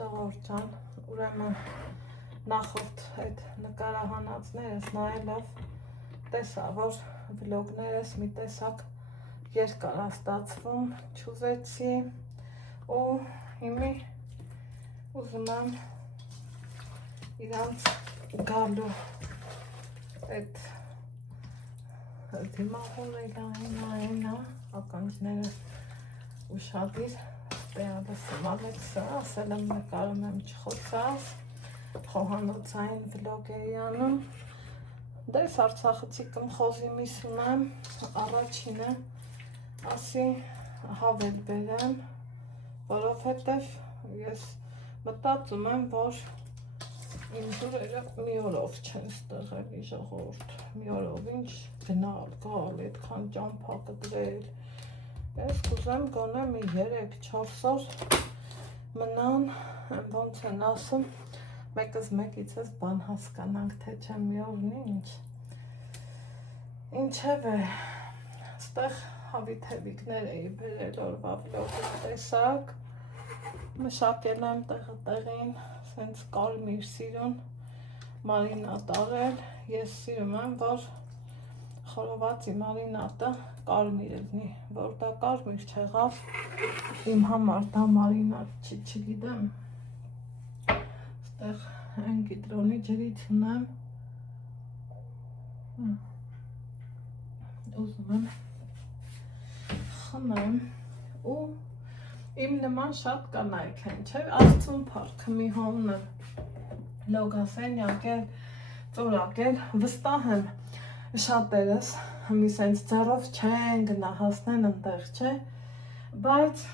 Ժողովուրդ ջան, ուրեմն նախորդ այդ նկարահանածներս նայելով տեսա, որ վլոգներս մի տեսակ երկար ստացվում, չուզեցի ու հիմի ուզում եմ իրանց գալու այդ դիմահունը ականջները ուշադիր տեղալս մալեցա, ասել եմ նկարում եմ չխոցած, խոհանոցային վլոգ էի անում, դես Արցախցի կմխոզի միս ունեմ, առաջինը ասի հավել բերեմ, որովհետև ես մտածում եմ, որ իմ դուրերը մի օրով չեն ստեղելի ժողովուրդ, մի օրով ինչ գնալ, գալ, այդքան ճամփա կտրել, ես կուզեմ գոնե մի 3-4 օր մնան, ոնց են ասում, մեկս մեկիցս բան հասկանանք, թե չէ մի օրն ինչև է, ստեղ հավիթևիկներ էի բերել օրվա վլոգի տեսակ, մշակել եմ տեղին, սենց կարմիր սիրուն մարինատ արել, ես սիրում եմ, որ խորովածի մարինատը կարմիր լինի, որ դա կարմիր չեղավ, իմ համար դա մարինատ չգիտեմ, ստեղ են գիտրոնի ջրից ունեմ, ուզում եմ խմեմ ու իմ նման շատ կանայք են, չէ, Աստծուն փառքը մի հոմն եմ լոգասենյակել, ծորակել, վստահ եմ շատերս մի սենց ձեռով չեն գնա հասնեն ընտեղ, չէ, բայց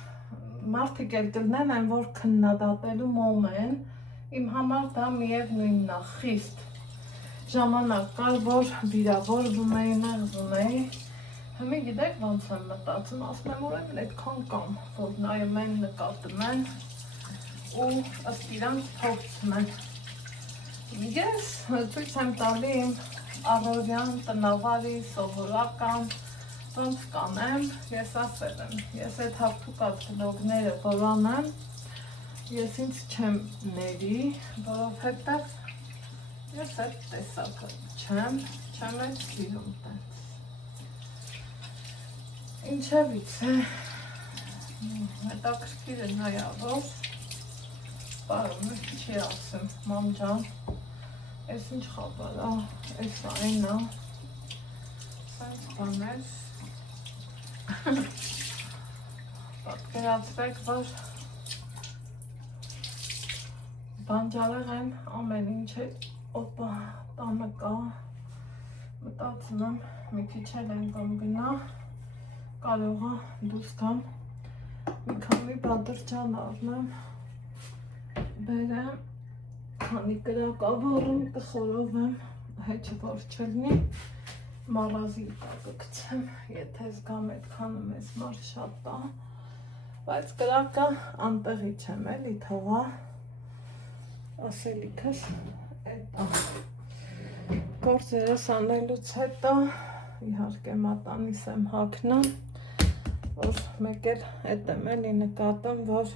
մարդիկ էլ կլնեն են, որ քննադատելու մոմ են, իմ համար դա միևնույնն է, խիստ ժամանակ կար, որ վիրավորվում էի, նեղվում էի, հիմի գիտեք ոնց եմ մտածում, ասում եմ ուրեմն այդքան կամ, որ նայում են, նկատում են ու ըստ իրանց փոխում են։ Ես ցույց եմ տալի իմ առօրյան, տնավարի, սովորական, ոնց կանեմ, ես ասել եմ, ես այդ հարթուկած վլոգները որ անեմ, ես ինձ չեմ ների, որովհետև ես այդ տեսակը չեմ էլ սիրում տենց։ Ինչևից է, հետաքրքիր է նայավոր, պարում չի ասեմ, մամ ջան, ես ինչ խաբար, ես այն է, սենց բաներ, պատկերացրեք, որ բանջարեղ եմ, ամեն ինչ է, օպա, տանը կա, մտածում եմ, մի քիչ էլ են կամ գնա, կարող է դուրս գամ, մի քանի բադրջան առնեմ, բերեմ, քանի կրակավորում, կխորովեմ, հեչ որ չլնի, մարազի կգցեմ, եթե զգամ այդքանը մեզ մար շատ է, բայց կրակը անտեղի չեմ էլի թողա, ասելիքս այդ է, գործերս անելուց հետո, իհարկե մատանիս եմ հագնում, որ մեկ էլ էդ եմ էլի նկատում, որ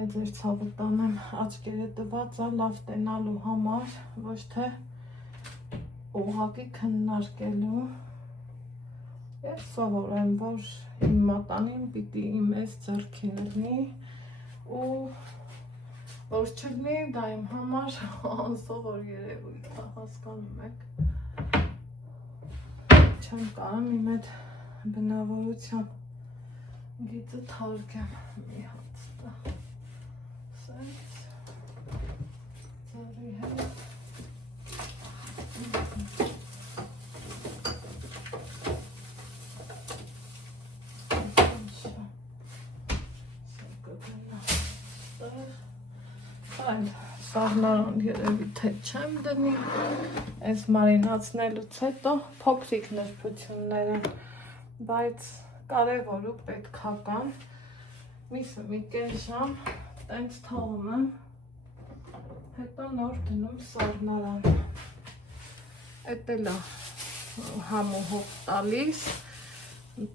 այ ձեր ցավը տանեմ աչքերը տված է լավ տենալու համար, ոչ թե ուղղակի քննարկելու, ես սովոր եմ, որ իմ մատանին պիտի իմ էս ձեռքին լինի ու որ չլինի, դա իմ համար անսովոր երևույթ է, հասկանում եք, չեմ կարում իմ այդ բնավորության գիծը թարգեմ, մի հատ ստա, սենց, ձարի հետ, սաղնարան երևի թե չեմ դնի, այս մարինացնելուց հետո փոքրիկ նրբություններ են, բայց կարևոր ու պետքական, միսը մի կես ժամ, տենց թողում եմ, հետո նոր դնում սաղնարան, էդ էլ է համ ու հող տալիս,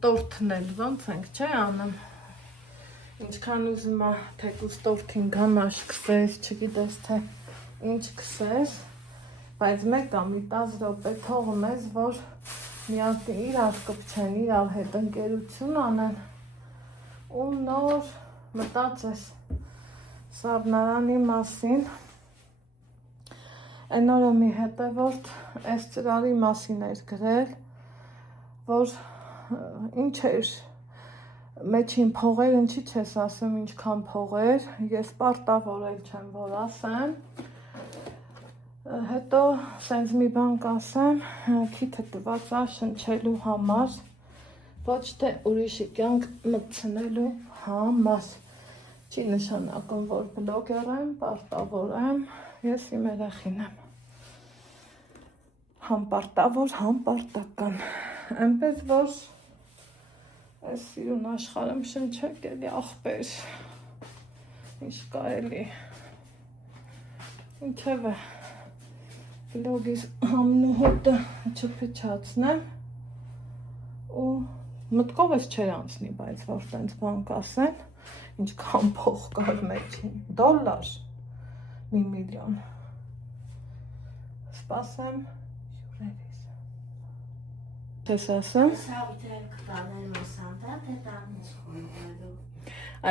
տորթն էլ ոնց ենք չէ անում, Ինչքան ուզում է թեկուզ տորթին գանաշ կսես, չգիտես թե ինչ կսես, բայց մեկ ամի 10 րոպե թողնես, որ միակ իրար կպչեն, իրար հետ ընկերություն անեն ու նոր մտածես սառնարանի մասին։ Այն օրը մի հետևորդ այս ծրարի մասին էր գրել, որ ինչ էր մեջին փողեր, ինչի չես ասեմ ինչքան փողեր, ես պարտավորել չեմ, որ ասեմ, հետո սենց մի բան կասեմ, քիթը տված է շնչելու համար, ոչ թե ուրիշի կյանք մտցնելու համար, չի նշանակում, որ բլոգեր եմ, պարտավոր եմ, ես իմ երեխին եմ, համ պարտավոր, համ պարտական, այնպես որ այս սիրուն աշխարհում շնչեք էլի աղբեր, ինչ կա էլի, ինչև է, բլոգիս համն ու հոտը չփչացնեմ ու մտքով ես չեր անցնի, բայց որ տենց բան կասեն, ինչքան փող կար մեջին, $1, 1 միլիոն, սպասեմ հյուրերիս, չես ասեմ,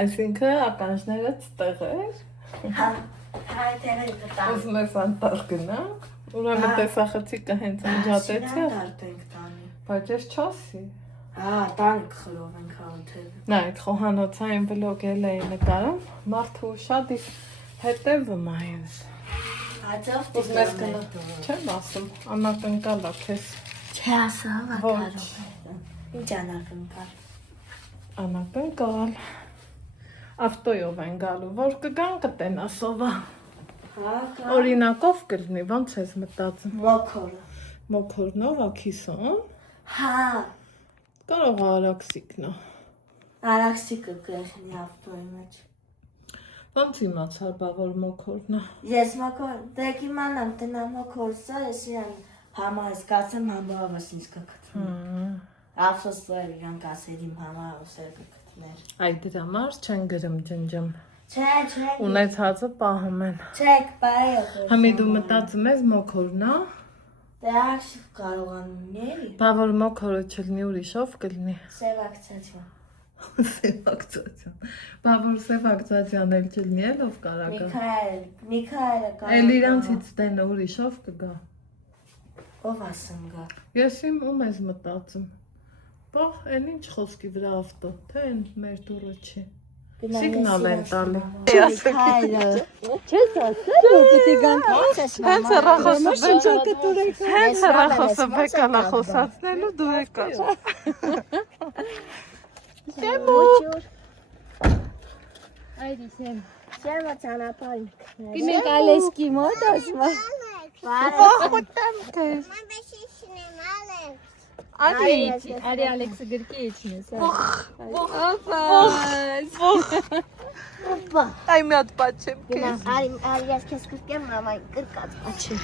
այսինքն ականջները ստեղ էր, ուզում ես անտար գնանք, ուրեմն տեսախցիկը հենց ընջատեցի, բայց ես չասի, տանք խլով ենք անթև։ Նա այդ խոհանոցային վլոգել էի նկարում, մարդու շատ իր հետևում է ինձ։ Հաճախ Ուզում ես գնա, չեմ ասում, անակնկալ է քեզ։ Չէ ասա, վակարով է։ Ինչ անակնկալ։ Անակնկալ։ Ավտոյով են գալու, որ կգան կտեն ասովա։ Օրինակով կլինի, ոնց ես մտածում։ Մոքորը։ Մոքորնով ա քիսոն։ Հա։ Կարող է արաքսիկն է։ Արաքսիկը կրեխնի ավտոյի մեջ։ Ոնց իմացար բա որ մոքորն է։ Ես մոքոր, դեք իմանամ տնա մոքորսա, ես իրան համայս կացեմ համբավս ինձ կկթներ։ Ափսոսներ իրան կասեր իմ համայոսեր կկթներ։ Այ դրա համար չեն գրում ջնջում։ Չէ։ Ունեցածը պահում են։ Չեք, բայ։ Համի դու մտածում ես մոքորն է։ Դե արաքսիկ կարող անունի։ Բա որ մոքորը չլինի ուրիշով կլինի։ Սևակցացիան։ Սևակցացիան։ Բա որ սևակցացիան էլ չլինի էլ ով կարակա։ Միքայելը կարող։ Էլ իրանցից տենը ուրիշով կգա։ Ով ասում գա։ Ես ում ես մտածում։ Բա էլ ինչ խոսքի վրա ավտո, թե են մեր դուրը չի։ Սիգնալ են տալի։ Միքայելը։ Չես ասել, պիտի գանք ոնց ես մամա։ Հենց հեռախոսը բեկալա խոսացնելու դու եկար։ Այդի սեմ։ Շեմա ճանապարհին։ Գնենք Ալեսկի մոտ ասում։ Ախոտեմ քեզ։ Արի Ալեքսը գրկի իջնես։ Օպա։ Այ մի հատ պատչեմ քեզ։ Արի ես քեզ կրկեմ մամային կրկած պատչի։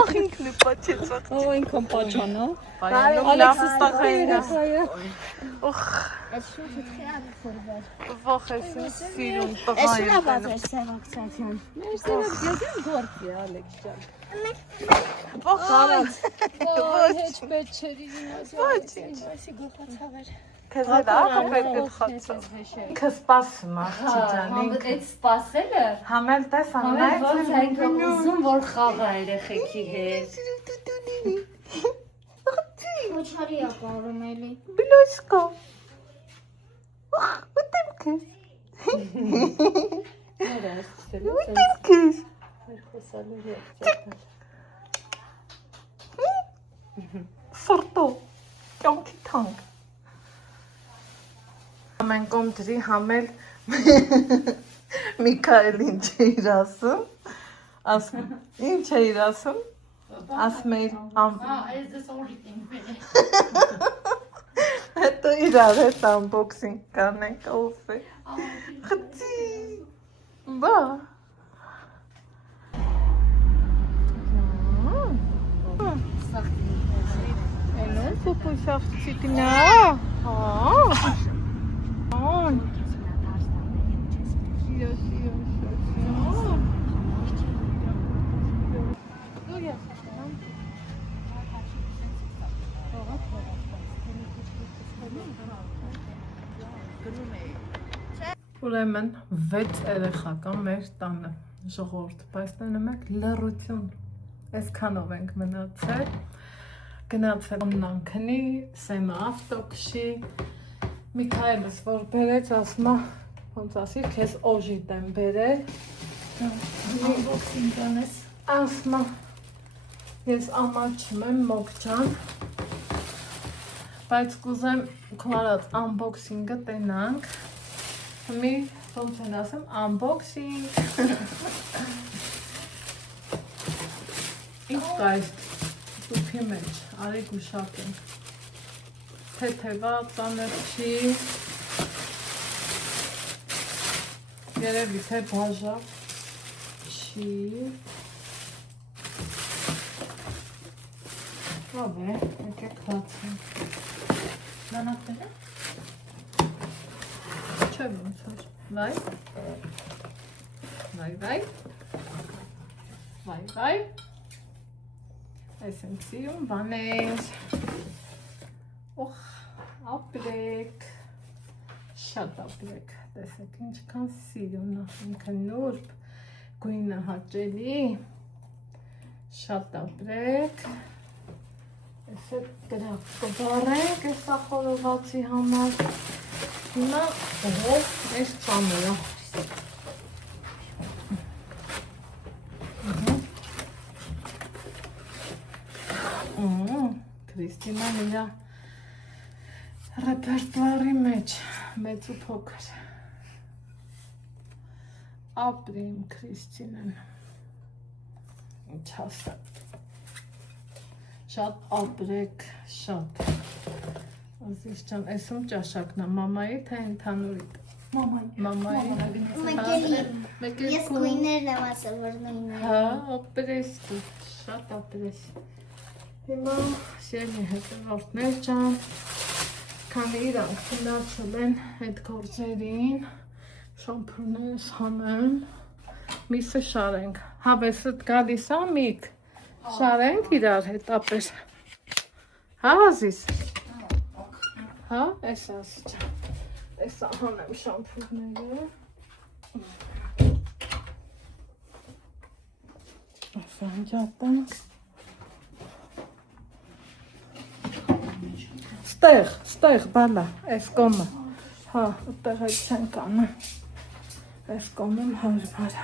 Ող ինքն է պատչեց։ Ո ինքն պատճանա։ Ալեքսը ստախային է։ Օխ, Ես շուտ խիալ խորբեր։ ող ես սիրուն Ես տղա շուտ եմ։ բացեր սևակցացիան։ Մեր սերնդյազին գործի Ալեքս ջան։ Ող Կարած։ Ոչ պետք չէ գիմնազիա։ Այսի գոփացավեր։ քեզ հետ ակապետ խոցով։ Ինքը սպասում աղջի ջան։ Այդ սպասելը։ Համել տեսան Համել ոնց նայեցին։ եք ուզում որ խաղա երեխեքի հետ։ Ոչարի է կարում էլի։ Բլոսկո։ Ուտեմ քեզ։ Արա, ստելու Ուտեմ քեզ։ խոսալու հետ։ Ֆորտո։ Կյանքի թանկ։ Ամեն կողմ դրի համել Միքայել ինչ է իր ասում։ Ասում, ինչ է իր ասում։ Ասում է Is this everything? հետո իրար հետ unboxing կանենք ով է։ Խցի։ Բա։ Այնու փոփոշախ չիկնա։ Հա։ Ուրեմն 6 երեխա կա մեր տանը ժողովուրդ, բայց տանը մեկ լռություն, այսքանով ենք մնացել, գնացել ամնան քնի, Սեմը ավտո քշի, Միքայելս որ բերեց ասմա, ոնց ասի, քեզ օժիտ եմ բերել, Unboxing անես։ ասմա, ես ամաչում եմ մոգջան, բայց կուզեմ քո արած unboxing-ը տենանք, մի ոնց են ասեմ, unboxing, ինչ կա այս տուփի մեջ, արի գուշակենք, թեթևա, ծանր չի, երևի թե բաժակ չի, լավ է, եկեք բացենք, Նանատել է։ չէ ոնց որ, վայ, այս եմ սիրում բաներ, ապրեք, շատ ապրեք, տեսեք ինչքան սիրուն է, ինքը նուրբ, գույնը հաճելի, շատ ապրեք, այս է գրակ կբարենք, այս է խորովածի համար, հիմա այս ծանր է, Քրիստինան իրա ռեպերտուարի մեջ, մեծ ու փոքր, ապրի իմ Քրիստինան, ինչ ասեմ, շատ ապրեք, շատ, ազիզ ջան, այսում ճաշակն է, մամայի թե ընդհանուրիտ, մամայի, Ես գույներն եմ ասել, որ նույնն հա, ապրես դու, շատ ապրես, հիմա սիրելի հետևորդներ ջան, քանի իրանք գնացել են այդ գործերին, շամփուրներս հանեմ, միսը շարենք, հավեսդ գալիս է միք, շարենք իրար հետ ապեր, հա ազիս, հա, այս ասի ջան, այս հանեմ շամփուրները, Ֆանջատենք, ստեղ բալա, այս կոմը, հա, ուտեղ այդ չենք անում, այս կոմում հարմար,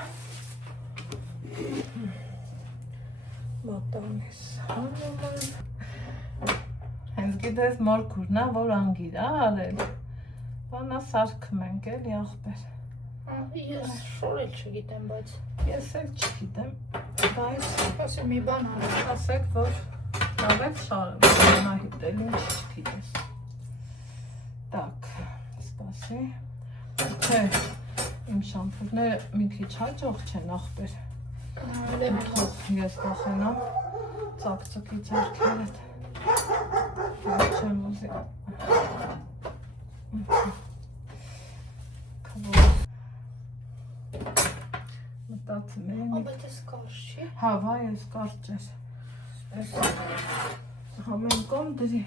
մոտոնիս հանում եմ, հենց գիտես մորքուրն է, որ անգիր է արել, բանա սարքում ենք էլի աղբեր, Ես շոր էլ չգիտեմ, բայց ես էլ չգիտեմ, բայց ասի մի բան հարել ասեք, որ լավ եք շարում, անահիտ էլ ինչ չգիտես, տակ, սպասի, թե իմ շամփուրները մի քիչ հաջող չեն աղբեր, ես կախենամ, ծակծկի ձերքերդ, չեմ ուզի, քվոր, մտածում եմ, Բայց ես կարշ չի հա, վայ ես կարճ էր, համեն կոմ դրի,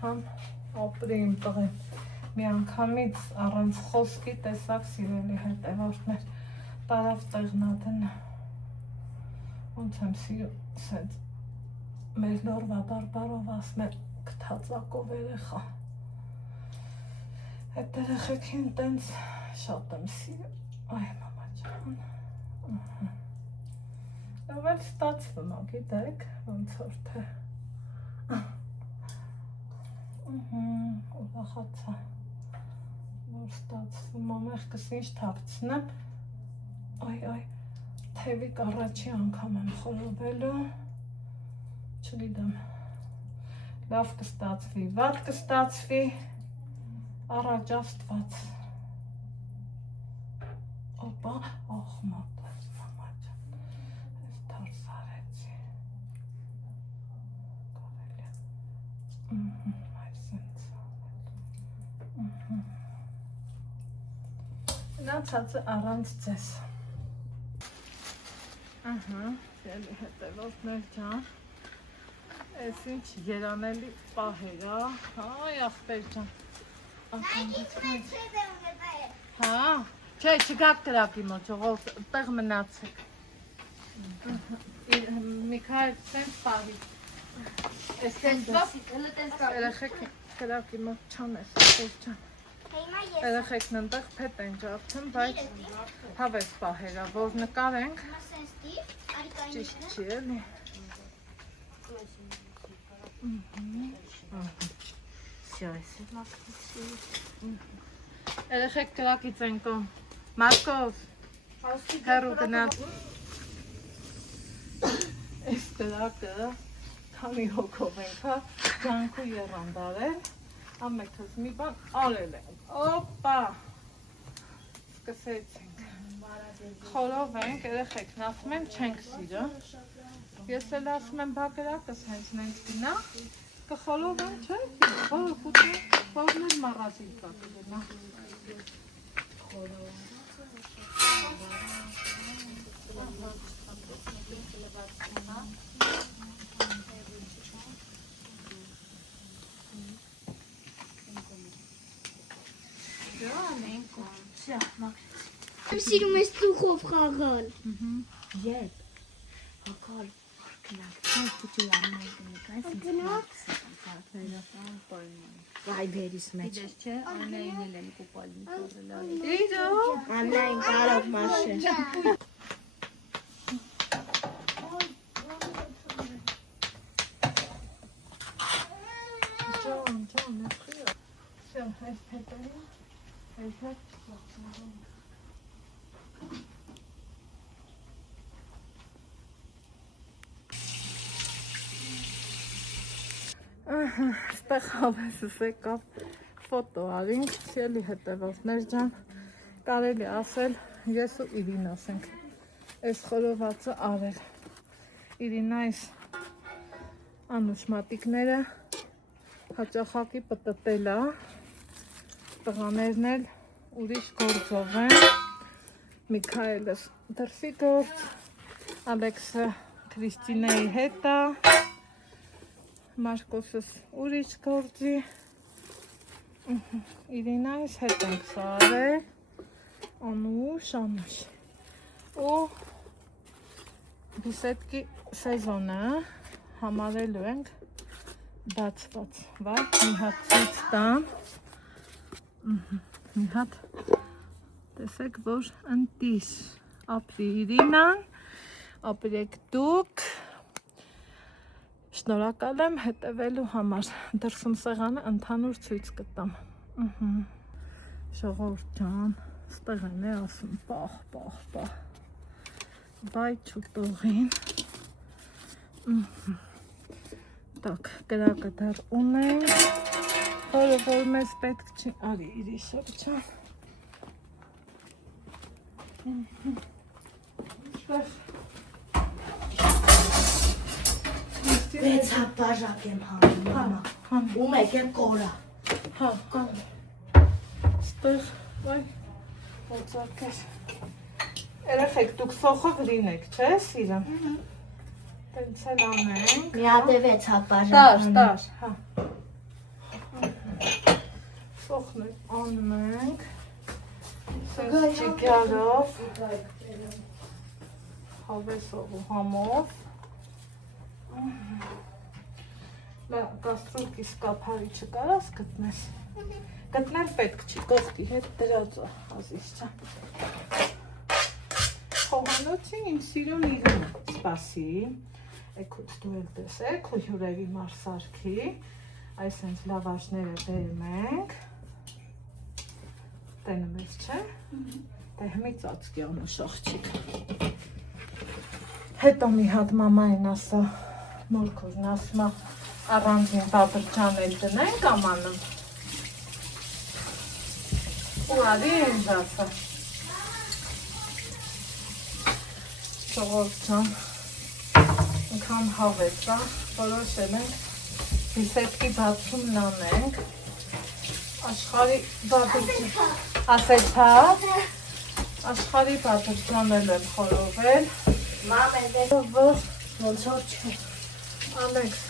համ ապրի իմ տղեն, մի անգամից առանց խոսքի տեսակ սիրելի հետևորդներ, տարավ տեղնատենը, ոնց եմ սիրում, սենց, մեր լորվա բարբարով ասմ է կթածակով երեխա, այդ երեխեքին տենց շատ եմ սիրում, այ մամա ջան, Լավ էլ ստացվում է, գիտեք, ոնց որ թե, ուրախացա, որ ստացվում է, մեղքս ինչ թավցնեմ, այ, թևիկ առաջի անգամ եմ խորովելու, չգիտեմ, լավ կստացվի, վատ կստացվի, առաջ աստված, օպա, ախմատես, մամա ջան, ես թարս արեցի, կարելի է, այր սենց անել, նա Մնացածը առանց ձեզ։ Ահա, ելի հետևորդներ ջան։ Այս ինչ երանելի պահեր է, այ ախպեր ջան։ Հա, չէ, չգաք կրակի մոտ, ժողով տեղ մնացեք։ Միքայել սենց պահի։ Այս սենց երեխեք կրակի մոտ չանես, ախպեր ջան։ Երեխեքն ընտեղ փետ են ջարդում, բայց հավես պահերա, որ նկարենք, ճիշտ չի էլի։ Երեխեք կրակից են կոմ, Մարկով, հեռու գնաց։ Այս կրակը, քանի հոգով ենք, հա, ջանքու եղան դարել, ամեքս մի բան արել ենք, օպա, սկսեցինք, խորով ենք, երեխեքն ասում են չենք սիրը, ես էլ ասում եմ բա կրակս հենց նենց գնա, կխորով են չէ, որը խուտը, որն էլ մաղազին կա կգնա, Եմ սիրում ես ծուխով խաղալ։ Ետ, հակալ, կնակ, պուտի վայբերիս մեջ։ Չէ, աննային եմ կուպալին կորել։ իրո, Աննային կարով մաշը։ Ջան, եսկրիո, սեմ, այս հետային, այս հետ չլացնարում։ Ստեղ հավեսս եկավ ֆոտո արինք, սիելի հետևորդներ ջան, կարելի ասել, ես ու Իրինաս ենք այս խորովածը արել, Իրինա այս անուշմատիկները հաճախակի պտտել է, տղաներն էլ ուրիշ գործով են, Միքայելս դրսի գործ, Ալեքսը Քրիստինեի հետ է, Մարկոսս ուրիշ գործի, Իրինայիս հետ ենք սարել, անուշ, ու բիսետկի սեզոնը համարելու ենք բացված, վայ, մի հատ ծից տամ, մի հատ տեսեք, որ ընտիս, ապրի Իրինան, ապրեք դուք, շնորհակալ եմ հետևելու համար, դրսում սեղանը ընդհանուր ցույց կտամ, ժողովուրդ ջան, ստեղ են է ասում, պահ, բայ չուտողին, տակ, կրակը դար ունենք, որը որ մեզ պետք չի, արի իրիշով ջան, Վեց հապաժակ եմ հանում, մամա, ու մեկ եմ կորա։ հա, կան, ստեղ, վայ, ոծակեր, երեխեք, դուք սոխը գրինեք, չէ, սիրեմ, տենց էլ անենք, Մի հատ է վեց հապաժակ տար, հա, սոխն էլ անում ենք, սենց ճիգյարով, հավեսով ու համով, գաստրուլկի սկափարի չկարաս գտնես, գտնել պետք չի, կողտի հետ դրածա, ազիս ճան, խոհանոցին իմ սիրուն իրունը, սպասի, էքուց դու էլ տեսեք, ու հյուրերի մարսարքի, այս հենց լավաշները բերում ենք, տենում ես չէ, դե հմի ծածկի անուշ աղջիկ, հետո մի հատ մամային ասա, մորքորն ասմա, առանձին բաբրջան էլ դնենք ամանում, ու արի ինձ ասա, ժողովուրդ ջան, ինքան հավես է, որոշել ենք բիսետկի բացումն անենք, աշխարհի բաբրջան, ասեց հա, Աշխարհի պատրաստանել եմ խորովել։ Մամեն դե Որ ոնց որ չէ։ Ալեքս,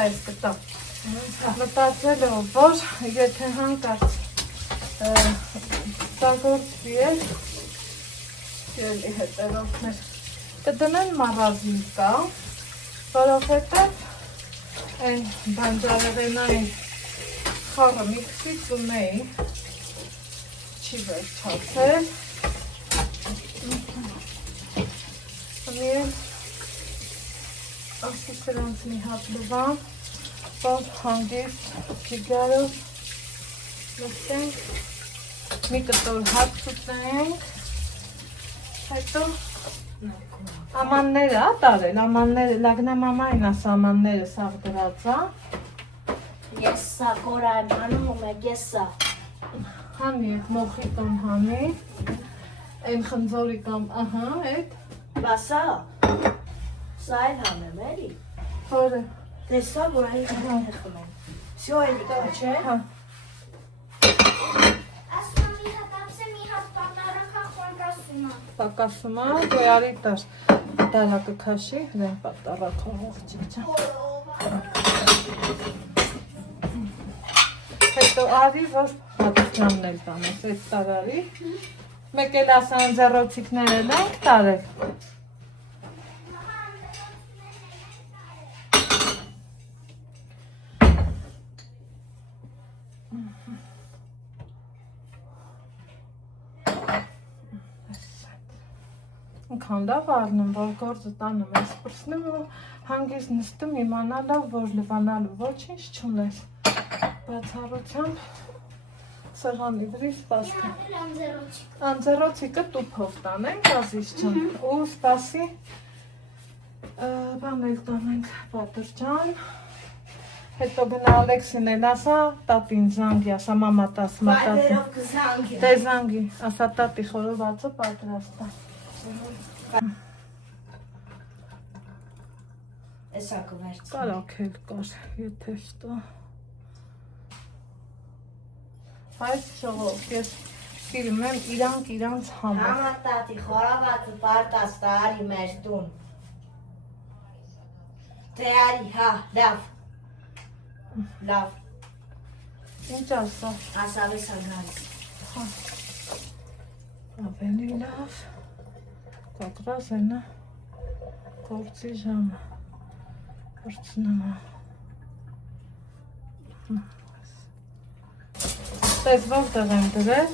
այս կտա։ Մտածել եմ, որ եթե հանկարծ ստագործվի էլ, ելի հետևողներ, կդնեն մառազնիկա, որովհետև այն բանջարեղենային խառը միքսից ունեի, չի վերջացել, ասի սրանց մի հատ լվան, որ հանգիստ կիգարով լսենք, մի կտոր հատ ուտենք, հետո ամանները տարել, ամանները, լագնա մամային աս ամանները սաղ դրածա, Ես սա կորա եմ հանում ու մեկ ես սա։ հանի եկ մոխիտոն հանի, այն խնձորի կամ ահա էդ, Բա սա էլ հանեմ էլի։ որը, Դե սա որ այն խմեմ։ Всё էլի կա չէ։ հա, Ասում մի հատ ապսե, մի հատ պատարակա խորգասում է։ պակասում է, գոյարի տար, տարակը կաշի, հրեն պատարակ հողող ճիճա։ Հետո արի, որ պատրճանն էլ տանես, այդ տարարի, մեկ էլ ասան ձեռոցիկներ էլ ենք տարել։ Ինքան լավ առնում, որ գործը տանում ես պրսնում ու հանգիստ նստում իմանալով, որ լվանալու ոչինչ չունես, բացառությամբ սեղանի վրի սպասքը։ Անձեռոցիկը տուփով տանենք, ազիզ ջան, ու սպասի բան էլ տանենք պատրճան, հետո գնա Ալեքսին էլ ասա, տատին զանգի, ասա մամա տաս մատատի, Բայրով կզանգի։ դե զանգի, ասա տատի խորովածը պատրաստ է։ Էսա կվերցնեմ։ Կարակ էլ կար, եթե շտո։ Այս շողով, ես սիրում եմ իրանց համար։ Մամա տատի խորավացը պարտաս տարի մեր տուն։ Դե արի, հա, լավ։ Լավ, Ինչ ասա, ասավես անգալիս։ ավելի լավ, կակրազ ենա, գործի ժամը, որցնամա։ Տես որտեղ եմ դրել,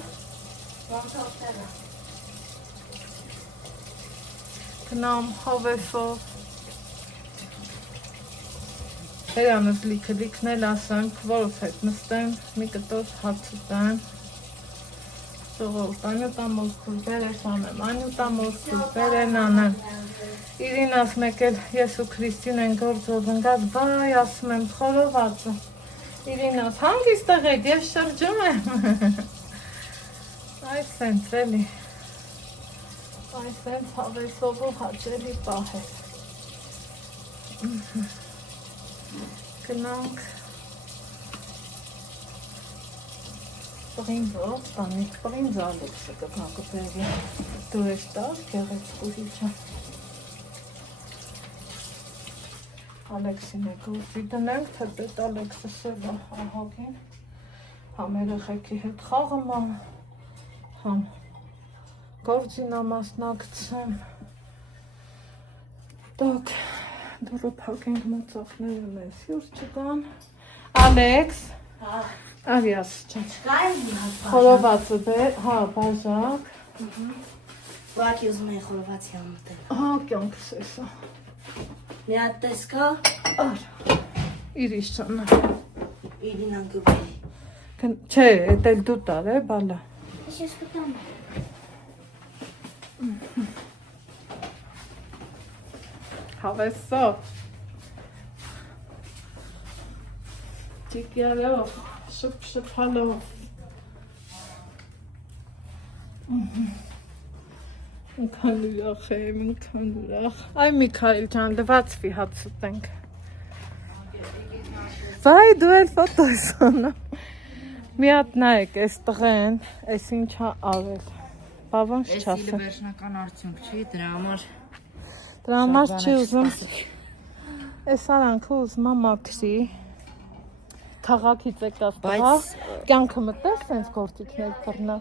Ոնց որտեղը։ գնամ հավեսով, Երանս լիքն էլ ասենք, որով հետ նստեմ, մի կտոր հաց ուտեմ, ժողովուրդ, անյուտամոլ քուրբեր ես անեմ, անյուտամոլ քուրբեր են անեմ, Իրինաս մեկ էլ ես ու Քրիստին են գործով ընկած, բայ ասում եմ խորովածը, Իրինաս հանգիստեղ եք, ես շրջում եմ, այս սենց էլի, այս սենց հավեսով ու հաճելի պահ է, գնանք պրինձով, տանիք պրինձ Ալեքսը կգնակպերի, դու ես տար, գեղեցկուրի չա, Ալեքսին է գործի դնենք, թե պետ Ալեքսը սևա ահագին, համ երեխեքի հետ խաղում եմ, համ գործին ամասնակցեմ, տակ, դուրը պակենք մոծախները մեզ հյուր չկան, Ալեքս, արի ասի չան, Կա էլ մի հատ բաժակ։ խորովածը բեր, հա, բաժակ, Ուղղակի ուզում էի խորովածի ամտել։ հա, կյանքս էսա, Մի հատ տես կա,ար, իրիս չանա, Իրինան կբերի։ չէ, էտ էլ դու տար է, բալա, Ես կտամ։ հավեսով, ճիկյալով, շպշպալով, ինքան ուրախ եմ, ինքան ուրախ, այ Միքայել ջան, լվացվի հաց ուտենք, վայ դու էլ ֆոտո ես անում, մի հատ նայեք, այս տղեն, այս ինչա արել, բավան Էս չասեմ։ իլը վերջնական արդյունք չի, դրա համար Դրա համար չի ուզում։ Այս արանքը ուզում եմ մաքրի։ Քաղաքից եկած տղա, Բայց- կյանքը մտես sense գործիքներ բռնա։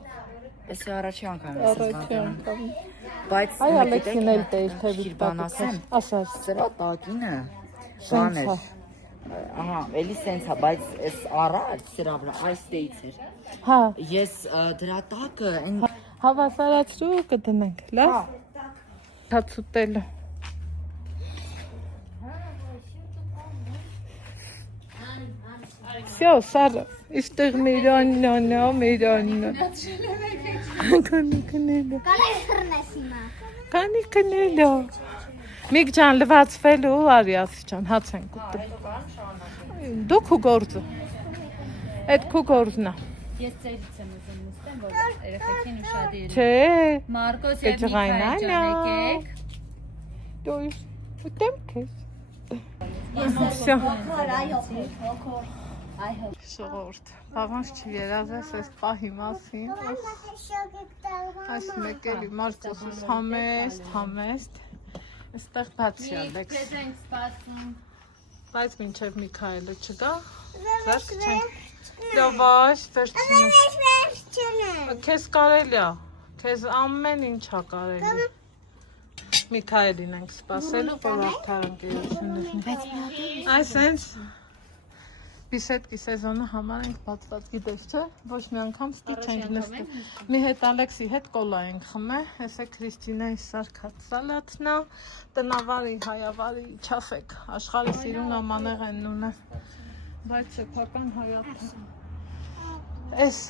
Էս առաջի անգամ եմ Առաջի անգամ։ Բայց Այ Ալեքսին էլ տեիր թե բան ասեմ, ասած։ սրա տակինը Սենց բան էր։ է։ Ահա, էլի սենց է, բայց էս առաջ սրա վրա այս տեից էր։ Հա, Ես դրա տակը այն հավասարացրու կդնենք, լավ։ Հացուտելը։ Всё, Сара, իստեղ Միրաննա, Միրաննա։ Քանի քնելա։ Կարելի խռնես հիմա։ Քանի քնելա։ Միք ջան, լվացվելու արի ասի ջան, հաց ենք ուտում։ Դու քու գործը։ Այդ քու գործն է։ Ես ծերից եմ ուզում նստեմ, որ երեխեքին ուշադիր։ Չէ, Մարկոս եւ Կճղայնանա։ Միքայել ջան եկեք։ դու ուտեմ քեզ։ Ես Всё. հոգոր, այո, հոգոր։ Այո։ Շողորդ, բավանց չի երազես այս պահի մասին։ Այս մեկ էլի Մարկոսս համեստ։ Այստեղ բացի Ալեքս։ Ձեզ ենք սպասում։ Բայց մինչև Միքայելը չգա, վերջ չենք։ Լավաշ, վերջինս։ Քեզ կարելի է, քեզ ամեն ինչա կարելի։ Միքայելին ենք սպասելու, որ արդարընկերությունն է։ Այս հենց Բիսետկի սեզոնը համար ենք բացված, գիտես չէ, ոչ մի անգամ ստի չենք նստել։ Մի հետ Ալեքսի հետ կոլա ենք խմել, հեսե Քրիստինայի սարքած սալատնա, տնավարի, հայավարի, չասեք, աշխարհի սիրուն ամանեղ են նունը, բայց սեփական հայացք։ Էս